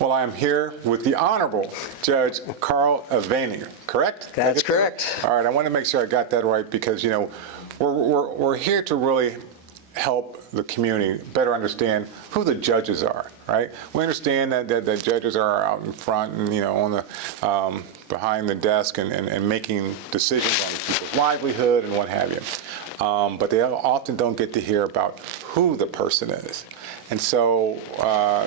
Well, I'm here with the Honorable Judge Carl Aveni, correct? That's correct. All right, I want to make sure I got that right because, you know, we're here to really help the community better understand who the judges are, right? We understand that judges are out in front and, you know, on the behind the desk and making decisions on people's livelihood and what have you. But they often don't get to hear about who the person is. And so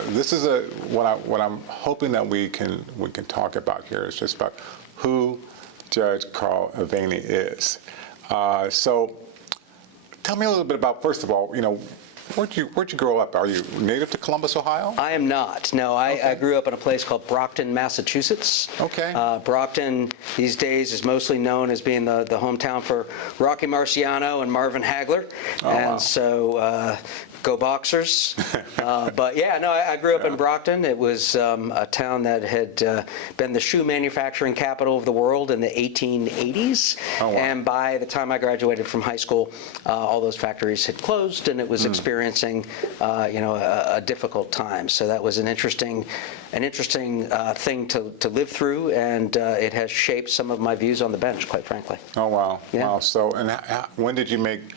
this is what I'm hoping that we can talk about here is just about who Judge Carl Aveni is. So tell me a little bit about, first of all, you know, where'd you grow up? Are you native to Columbus, Ohio? I am not. No, I grew up in a place called Brockton, Massachusetts. Okay. Brockton these days is mostly known as being the hometown for Rocky Marciano and Marvin Hagler. Oh, and wow. So go Boxers. But yeah, no, I grew up in Brockton. It was a town that had been the shoe manufacturing capital of the world in the 1880s. Oh, wow. And by the time I graduated from high school, all those factories had closed, and it was experiencing, you know, a difficult time. So that was an interesting thing to live through, and it has shaped some of my views on the bench, quite frankly. Oh, wow. Yeah. Wow. So, and when did you make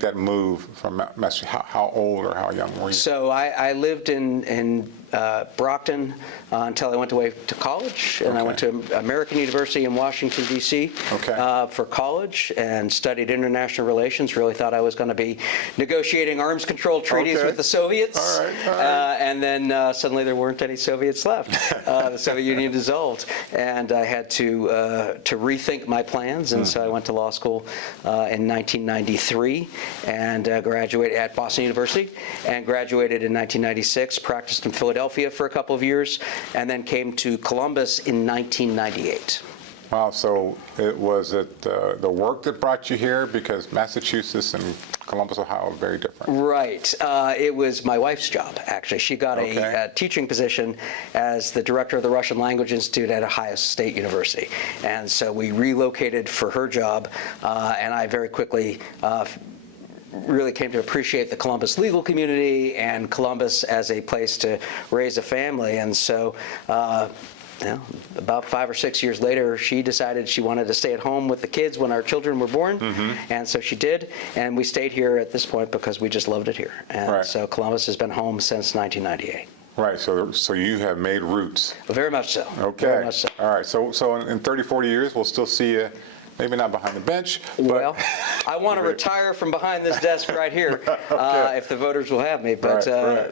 that move from Massachusetts? How old or how young were you? So I lived in Brockton until I went away to college, and I went to American University in Washington, D.C. For college and studied international relations. Really thought I was going to be negotiating arms control treaties with the Soviets. All right. And then suddenly there weren't any Soviets left. The Soviet Union dissolved, and I had to rethink my plans, and so I went to law school in 1993 and graduated at Boston University and graduated in 1996, practiced in Philadelphia for a couple of years, and then came to Columbus in 1998. Wow, so was it the work that brought you here? Because Massachusetts and Columbus, Ohio are very different. Right. It was my wife's job, actually. She got a teaching position as the director of the Russian Language Institute at Ohio State University. And so we relocated for her job, and I very quickly really came to appreciate the Columbus legal community and Columbus as a place to raise a family. And so you know, about 5 or 6 years later, she decided she wanted to stay at home with the kids when our children were born, and so she did, and we stayed here at this point because we just loved it here. And so Columbus has been home since 1998. Right, so you have made roots. Very much so. Okay. Very much so. All right, so in 30, 40 years, we'll still see you, maybe not behind the bench. Well, I want to retire from behind this desk right here if the voters will have me. But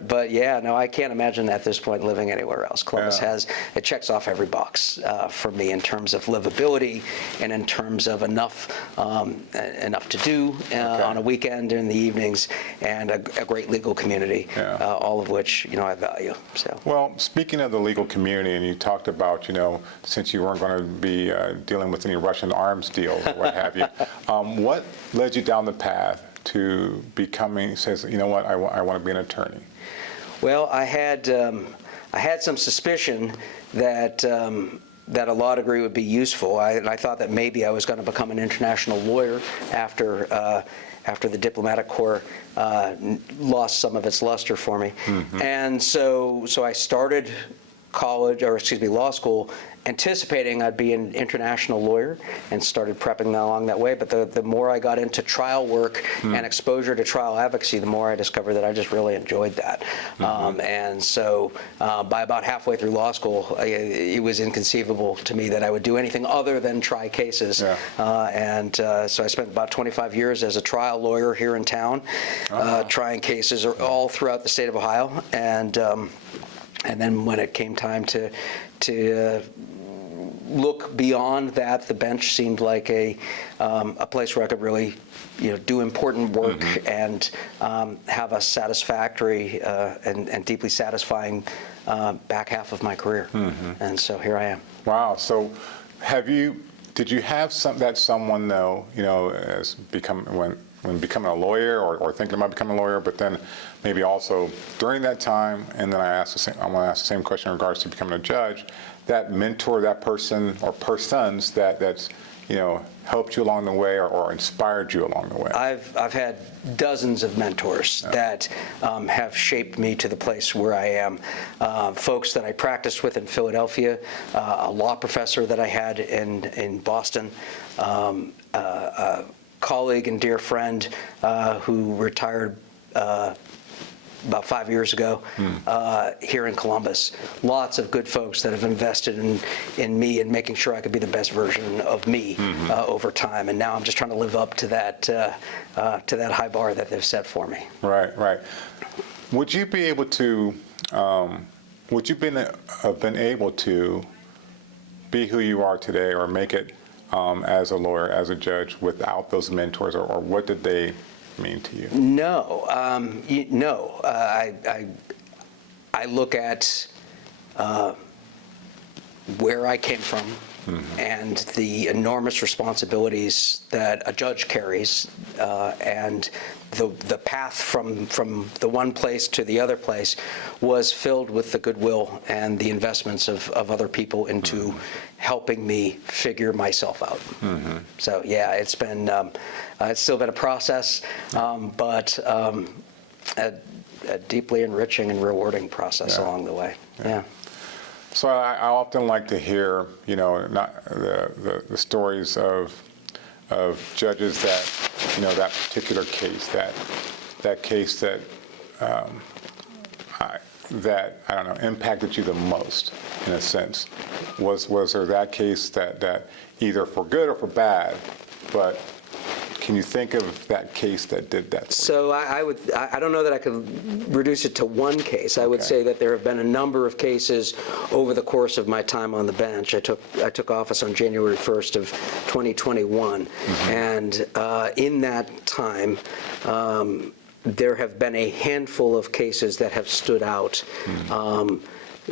but yeah, no, I can't imagine at this point living anywhere else. Columbus it checks off every box for me in terms of livability and in terms of enough to do on a weekend in the evenings, and a great legal community, all of which, you know, I value. So. Well, speaking of the legal community, and you talked about, you know, since you weren't going to be dealing with any Russian arms deals or what have you, what led you down the path to becoming, says, you know what, I want to be an attorney? Well, I had some suspicion that that a law degree would be useful. I thought that maybe I was going to become an international lawyer after the diplomatic corps lost some of its luster for me. And so I started law school, anticipating I'd be an international lawyer, and started prepping along that way. But the more I got into trial work and exposure to trial advocacy, the more I discovered that I just really enjoyed that. And so by about halfway through law school, it was inconceivable to me that I would do anything other than try cases. So I spent about 25 years as a trial lawyer here in town, trying cases all throughout the state of Ohio. And then when it came time to look beyond that, the bench seemed like a place where I could really, you know, do important work and have a satisfactory and deeply satisfying back half of my career. And so here I am. Wow. So did you have someone though, you know, as when becoming a lawyer or thinking about becoming a lawyer, but then maybe also during that time, and then I want to ask the same question in regards to becoming a judge, that mentor, that person or persons that's helped you along the way or inspired you along the way? I've had dozens of mentors that have shaped me to the place where I am. Folks that I practiced with in Philadelphia, a law professor that I had in Boston, a colleague and dear friend who retired about 5 years ago here in Columbus. Lots of good folks that have invested in me and making sure I could be the best version of me over time. And now I'm just trying to live up to that high bar that they've set for me. Right. Would you be able to? Would you have been able to be who you are today, or make it as a lawyer, as a judge, without those mentors, or what did they mean to you? No, I look at where I came from and the enormous responsibilities that a judge carries, and the path from the one place to the other place was filled with the goodwill and the investments of other people into helping me figure myself out. So yeah, it's still been a process, but a deeply enriching and rewarding process along the way. Yeah. So I often like to hear, not the stories of judges that, that particular case, that case that I don't know, impacted you the most, in a sense. Was there that case that either for good or for bad, but can you think of that case that did that for you? So I don't know that I could reduce it to one case. I would say that there have been a number of cases over the course of my time on the bench. I took office on January 1st of 2021, and in that time, there have been a handful of cases that have stood out.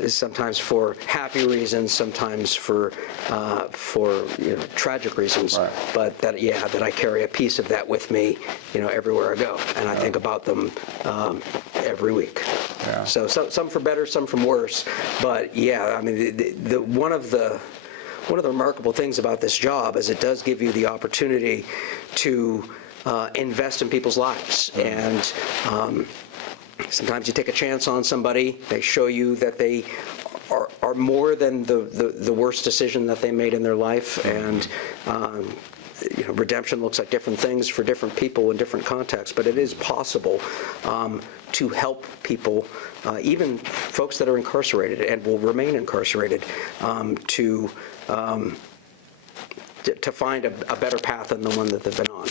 Sometimes for happy reasons, sometimes for tragic reasons. Right. But that I carry a piece of that with me, everywhere I go, and I think about them every week. Yeah. So some for better, some for worse. But yeah, I mean, one of the remarkable things about this job is it does give you the opportunity to invest in people's lives, and sometimes you take a chance on somebody. They show you that they are more than the worst decision that they made in their life, and redemption looks like different things for different people in different contexts, but it is possible to help people, even folks that are incarcerated and will remain incarcerated, to find a better path than the one that they've been on.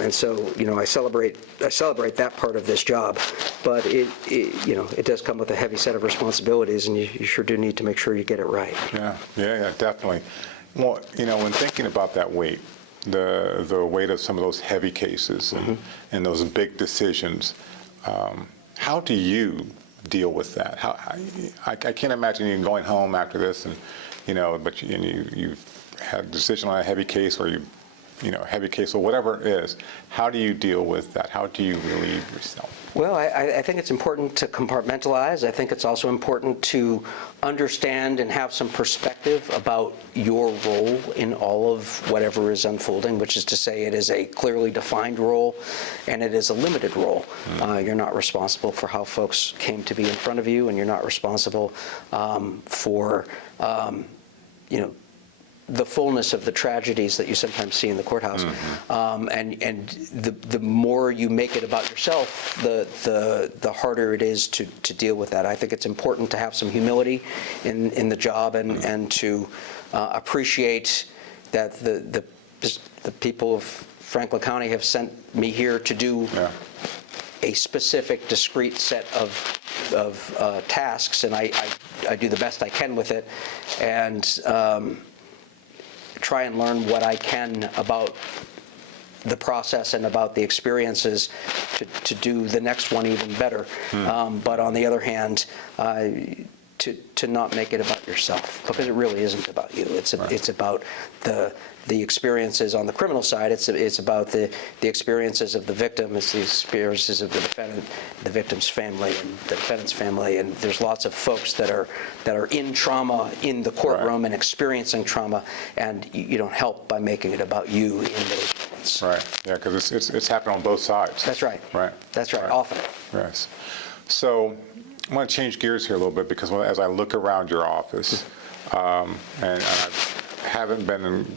And so, I celebrate that part of this job, but it does come with a heavy set of responsibilities, and you sure do need to make sure you get it right. Yeah, definitely. Well, when thinking about that weight, the weight of some of those heavy cases and those big decisions, how do you deal with that? I can't imagine you going home after this, and but you've had a decision on a heavy case, or heavy case, or whatever it is. How do you deal with that? How do you relieve yourself? Well, I think it's important to compartmentalize. I think it's also important to understand and have some perspective about your role in all of whatever is unfolding, which is to say it is a clearly defined role and it is a limited role. You're not responsible for how folks came to be in front of you, and you're not responsible for the fullness of the tragedies that you sometimes see in the courthouse. And the more you make it about yourself, the harder it is to deal with that. I think it's important to have some humility in the job, and to appreciate that the people of Franklin County have sent me here to do a specific, discrete set of tasks, and I do the best I can with it, and try and learn what I can about the process and about the experiences to do the next one even better. But on the other hand, to not make it about yourself, because it really isn't about you. It's about the experiences on the criminal side. It's about the experiences of the victim. It's the experiences of the defendant, the victim's family, and the defendant's family. And there's lots of folks that are in trauma in the courtroom and experiencing trauma, and you don't help by making it about you in those moments. Right. Yeah, because it's happened on both sides. That's right. Right. That's right. Often. Yes. So I want to change gears here a little bit, because as I look around your office, and I haven't been in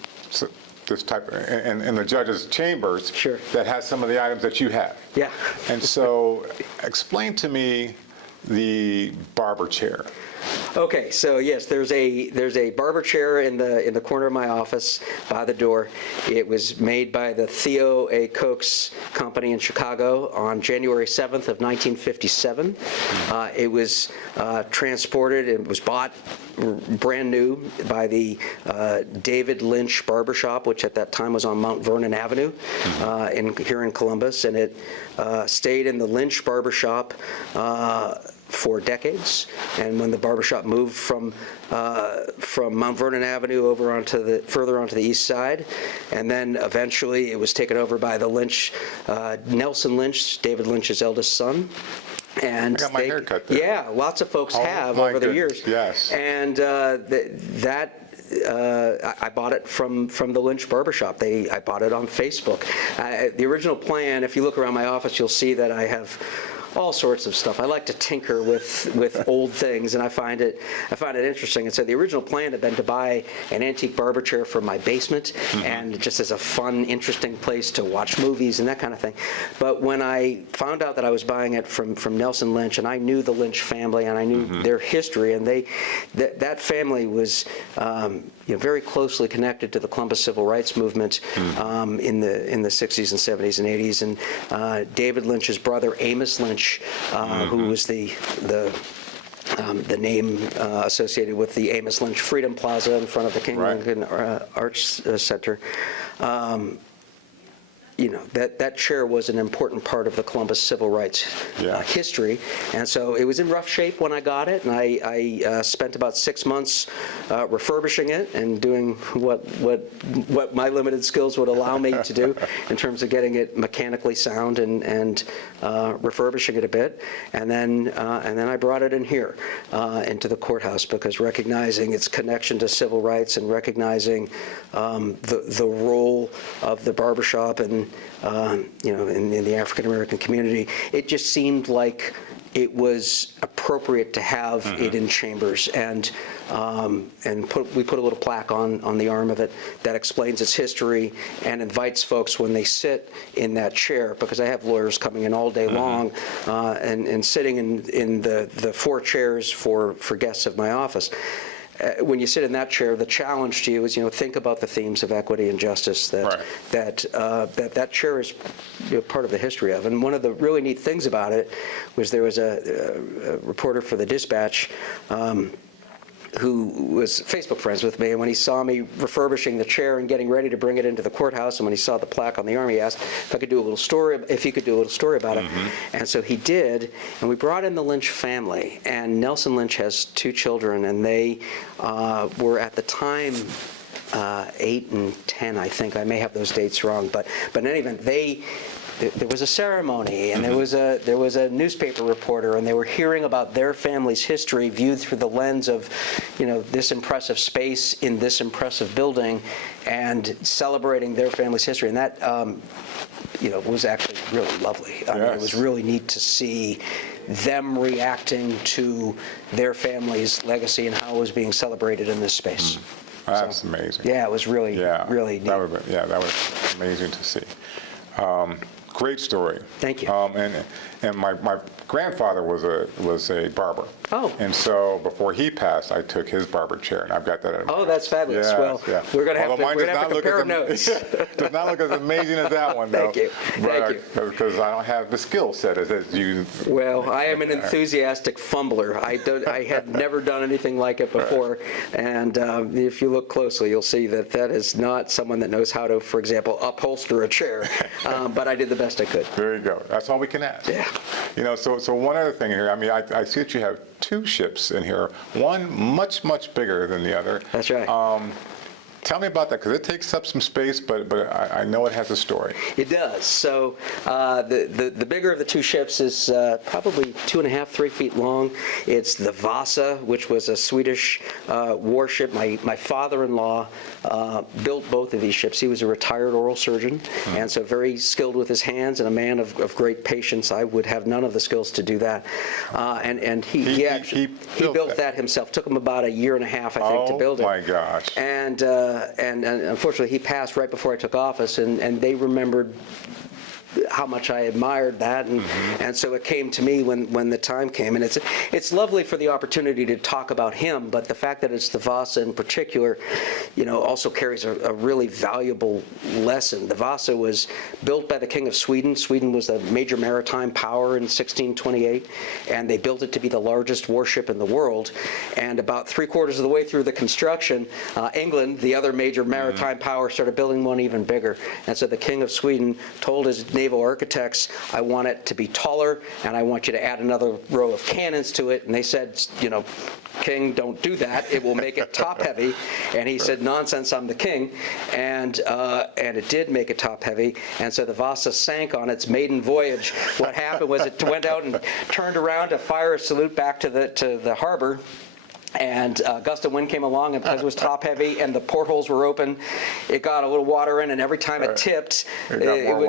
this type in the judge's chambers that has some of the items that you have. Yeah. And so explain to me the barber chair. Okay, so yes, there's a barber chair in the corner of my office by the door. It was made by the Theo A. Koch's company in Chicago on January 7th of 1957. It was transported, it was bought brand new by the David Lynch Barbershop, which at that time was on Mount Vernon Avenue here in Columbus, and it stayed in the Lynch Barbershop for decades. And when the barbershop moved from Mount Vernon Avenue over further onto the east side, and then eventually it was taken over by the Lynch, Nelson Lynch, David Lynch's eldest son. And I got my hair cut there. Yeah, lots of folks have over the years. Yes. And I bought it from the Lynch Barbershop. I bought it on Facebook. The original plan, if you look around my office, you'll see that I have all sorts of stuff. I like to tinker with old things, and I find it interesting. And so the original plan had been to buy an antique barber chair for my basement, and just as a fun, interesting place to watch movies and that kind of thing. But when I found out that I was buying it from Nelson Lynch, and I knew the Lynch family, and I knew their history, and that family was very closely connected to the Columbus Civil Rights Movement in the 60s and 70s and 80s. And David Lynch's brother, Amos Lynch, who was the name associated with the Amos Lynch Freedom Plaza in front of the King Lincoln Arts Center. That chair was an important part of the Columbus Civil Rights history, and so it was in rough shape when I got it, and I spent about 6 months refurbishing it and doing what my limited skills would allow me to do in terms of getting it mechanically sound and refurbishing it a bit, and then I brought it in here into the courthouse, because recognizing its connection to civil rights and recognizing the role of the barbershop and in the African American community, it just seemed like it was appropriate to have it in chambers, and we put a little plaque on the arm of it that explains its history and invites folks when they sit in that chair, because I have lawyers coming in all day long and sitting in the 4 chairs for guests of my office. When you sit in that chair, the challenge to you is, think about the themes of equity and justice that chair is part of the history of. And one of the really neat things about it was there was a reporter for the Dispatch who was Facebook friends with me, and when he saw me refurbishing the chair and getting ready to bring it into the courthouse, and when he saw the plaque on the arm, he asked if he could do a little story about it. And so he did, and we brought in the Lynch family, and Nelson Lynch has 2 children, and they were at the time 8 and 10, I think. I may have those dates wrong, but in any event, there was a ceremony, and there was a newspaper reporter, and they were hearing about their family's history viewed through the lens of, this impressive space in this impressive building, and celebrating their family's history. And that, was actually really lovely. I mean, it was really neat to see them reacting to their family's legacy and how it was being celebrated in this space. That's amazing. Yeah, it was really neat. That was amazing to see. Great story. Thank you. And my grandfather was a barber. Oh. And so before he passed, I took his barber chair, and I've got that at my house. That's fabulous. We're going to have to compare notes. Does not look as amazing as that one, though. Thank you. Because I don't have the skill set as you. Well, I am an enthusiastic fumbler. I had never done anything like it before, and if you look closely, you'll see that is not someone that knows how to, for example, upholster a chair. But I did the best I could. There you go. That's all we can ask. Yeah. So one other thing here. I mean, I see that you have two ships in here, one much, much bigger than the other. That's right. Tell me about that, because it takes up some space, but I know it has a story. It does. So the bigger of the two ships is probably 2.5, 3 feet long. It's the Vasa, which was a Swedish warship. My father-in-law built both of these ships. He was a retired oral surgeon, and so very skilled with his hands and a man of great patience. I would have none of the skills to do that. And he actually built that himself. Took him about 1.5 years, I think, to build it. Oh my gosh. And unfortunately, he passed right before I took office, and they remembered how much I admired that, and so it came to me when the time came. And it's lovely for the opportunity to talk about him, but the fact that it's the Vasa in particular, also carries a really valuable lesson. The Vasa was built by the King of Sweden. Sweden was a major maritime power in 1628, and they built it to be the largest warship in the world. And about 3/4 of the way through the construction, England, the other major maritime power, started building one even bigger. And so the King of Sweden told his naval architects, I want it to be taller, and I want you to add another row of cannons to it. And they said, King, don't do that. It will make it top heavy. And he said, nonsense, I'm the king. And it did make it top heavy. And so the Vasa sank on its maiden voyage. What happened was it went out and turned around to fire a salute back to the harbor. And a gust of wind came along, and because it was top heavy and the portholes were open, it got a little water in, and every time it tipped, it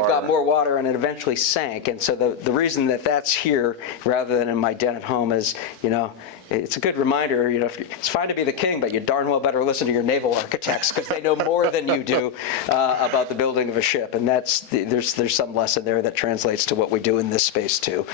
got more water, and it eventually sank. And so the reason that's here rather than in my den at home is, it's a good reminder, it's fine to be the king, but you darn well better listen to your naval architects, because they know more than you do about the building of a ship. And there's some lesson there that translates to what we do in this space too.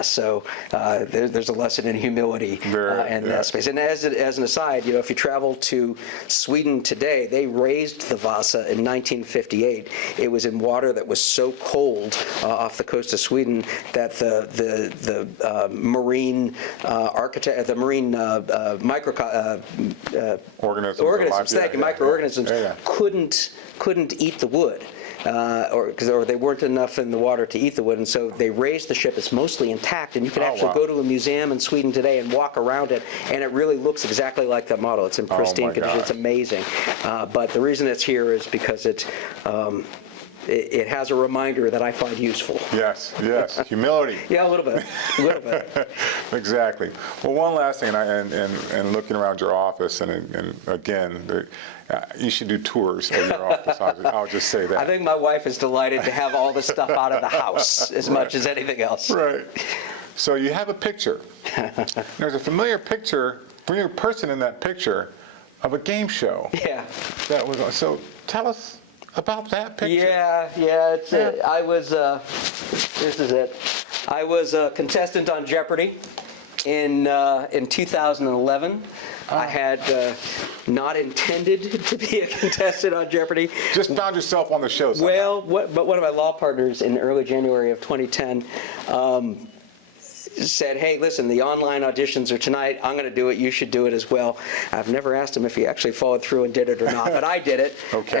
So there's a lesson in humility in that space. And as an aside, if you travel to Sweden today, they raised the Vasa in 1958. It was in water that was so cold off the coast of Sweden that the marine architect, the marine microorganisms couldn't eat the wood. Or they weren't enough in the water to eat the wood, and so they raised the ship. It's mostly intact, and you can actually go to a museum in Sweden today and walk around it, and it really looks exactly like that model. It's in pristine condition. It's amazing. But the reason it's here is because it has a reminder that I find useful. Yes, humility. Yeah, a little bit. Exactly. Well, one last thing, and looking around your office, and again, you should do tours of your office. I'll just say that. I think my wife is delighted to have all this stuff out of the house as much as anything else. Right. So you have a picture. There's a familiar person in that picture of a game show. Yeah. That was so. Tell us about that picture. Yeah. I was. This is it. I was a contestant on Jeopardy in 2011. I had not intended to be a contestant on Jeopardy. Just found yourself on the show somehow. But one of my law partners in early January of 2010 said, hey, listen, the online auditions are tonight. I'm going to do it. You should do it as well. I've never asked him if he actually followed through and did it or not, but I did it. Okay.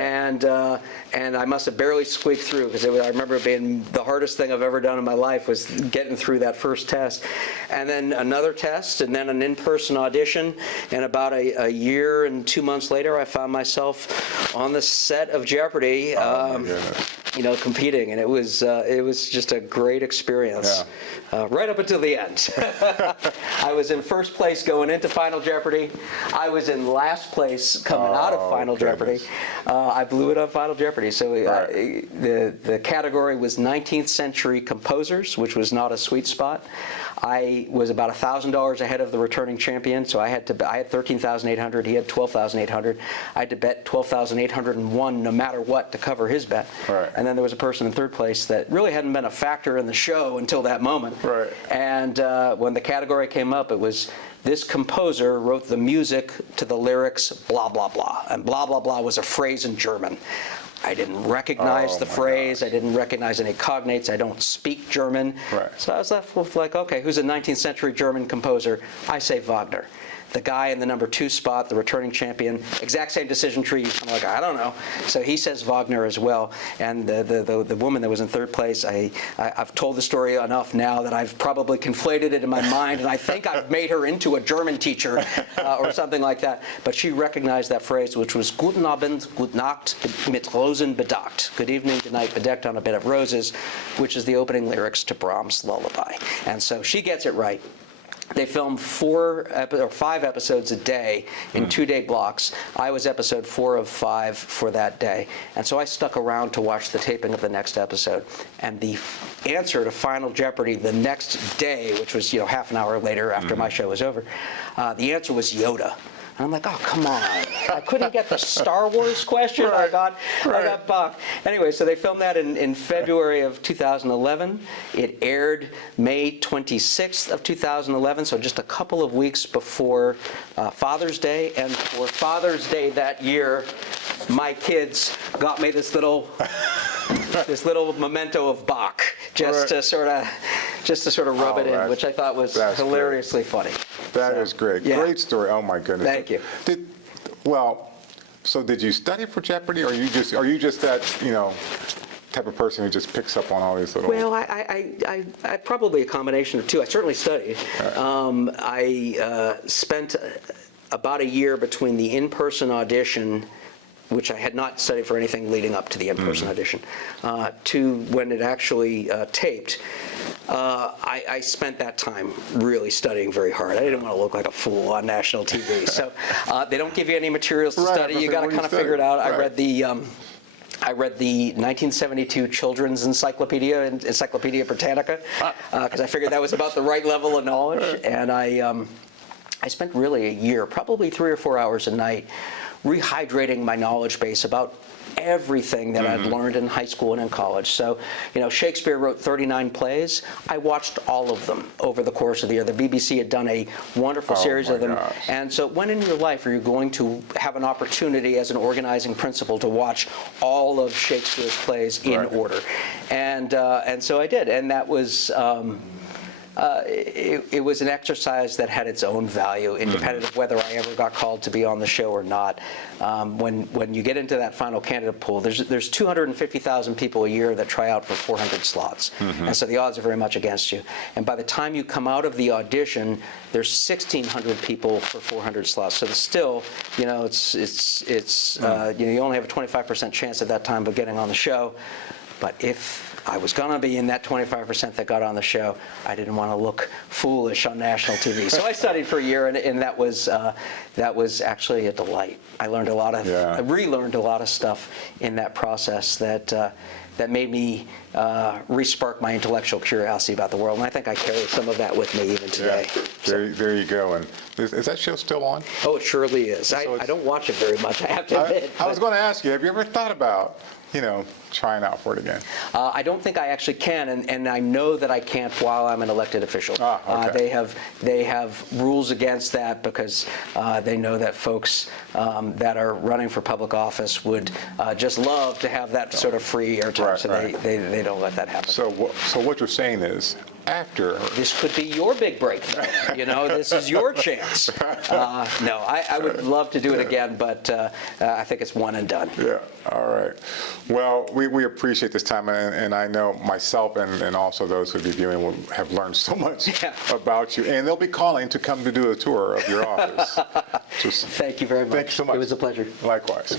And I must have barely squeaked through, because I remember it being the hardest thing I've ever done in my life was getting through that first test. And then another test, and then an in-person audition. And about a year and 2 months later, I found myself on the set of Jeopardy. Competing, and it was just a great experience, right up until the end. I was in first place going into Final Jeopardy. I was in last place coming out of Final Jeopardy. I blew it on Final Jeopardy. So the category was 19th century composers, which was not a sweet spot. I was about $1,000 ahead of the returning champion, so I had $13,800. He had $12,800. I had to bet $12,801 no matter what to cover his bet. Right. And then there was a person in third place that really hadn't been a factor in the show until that moment. Right. And when the category came up, it was, this composer wrote the music to the lyrics, blah, blah, blah. And blah, blah, blah was a phrase in German. I didn't recognize the phrase. I didn't recognize any cognates. I don't speak German. Right. So I was left with okay, who's a 19th century German composer? I say Wagner. the guy in the number 2 spot, the returning champion, exact same decision tree. I'm like, I don't know. So he says Wagner as well. And the woman that was in 3rd place, I've told the story enough now that I've probably conflated it in my mind, and I think I've made her into a German teacher or something like that. But she recognized that phrase, which was Guten Abend, Gute Nacht, mit Rosen bedeckt. Good evening, good night, bedecked on a bed of roses, which is the opening lyrics to Brahms' Lullaby. And so she gets it right. They filmed 5 episodes a day in 2-day blocks. I was episode 4 of 5 for that day. And so I stuck around to watch the taping of the next episode. And the answer to Final Jeopardy the next day, which was half an hour later after my show was over, the answer was Yoda. And I'm like, oh, come on. I couldn't get the Star Wars question. I got Bach. Anyway, so they filmed that in February of 2011. It aired May 26th of 2011, so just a couple of weeks before Father's Day. And for Father's Day that year, my kids got me this little memento of Bach, just to sort of rub it in, which I thought was hilariously funny. That is great. Yeah. Great story. Oh my goodness. Thank you. So did you study for Jeopardy, or are you just that type of person who just picks up on all these little? Well, I probably a combination of two. I certainly studied. I spent about a year between the in-person audition, which I had not studied for anything leading up to the in-person audition, to when it actually taped. I spent that time really studying very hard. I didn't want to look like a fool on national TV. So they don't give you any materials to study. You got to kind of figure it out. Right. I read the 1972 Children's Encyclopedia Britannica, because I figured that was about the right level of knowledge. And I spent really a year, probably 3 or 4 hours a night, rehydrating my knowledge base about everything that I'd learned in high school and in college. So, Shakespeare wrote 39 plays. I watched all of them over the course of the year. The BBC had done a wonderful series of them. Gosh. And so when in your life are you going to have an opportunity as an organizing principle to watch all of Shakespeare's plays in order? And so I did. And that was... it was an exercise that had its own value, independent of whether I ever got called to be on the show or not. When you get into that final candidate pool, there's 250,000 people a year that try out for 400 slots, and so the odds are very much against you. And by the time you come out of the audition, there's 1,600 people for 400 slots. So still, you only have a 25% chance at that time of getting on the show. But if I was going to be in that 25% that got on the show, I didn't want to look foolish on national TV. So I studied for a year, and that was actually a delight. I learned I relearned a lot of stuff in that process that made me re-spark my intellectual curiosity about the world. And I think I carry some of that with me even today. Yeah. There you go. And is that show still on? Oh, it surely is. I don't watch it very much, I have to admit. I was going to ask you, have you ever thought about, trying out for it again? I don't think I actually can, and I know that I can't while I'm an elected official. Okay. They have rules against that because they know that folks that are running for public office would just love to have that sort of free airtime, so they don't let that happen. So what you're saying is, after... This could be your big break, though. This is your chance. No, I would love to do it again, but I think it's one and done. Yeah, all right. Well, we appreciate this time, and I know myself and also those who will be viewing will have learned so much about you, and they'll be calling to come to do a tour of your office. Thank you very much. Thank you so much. It was a pleasure. Likewise.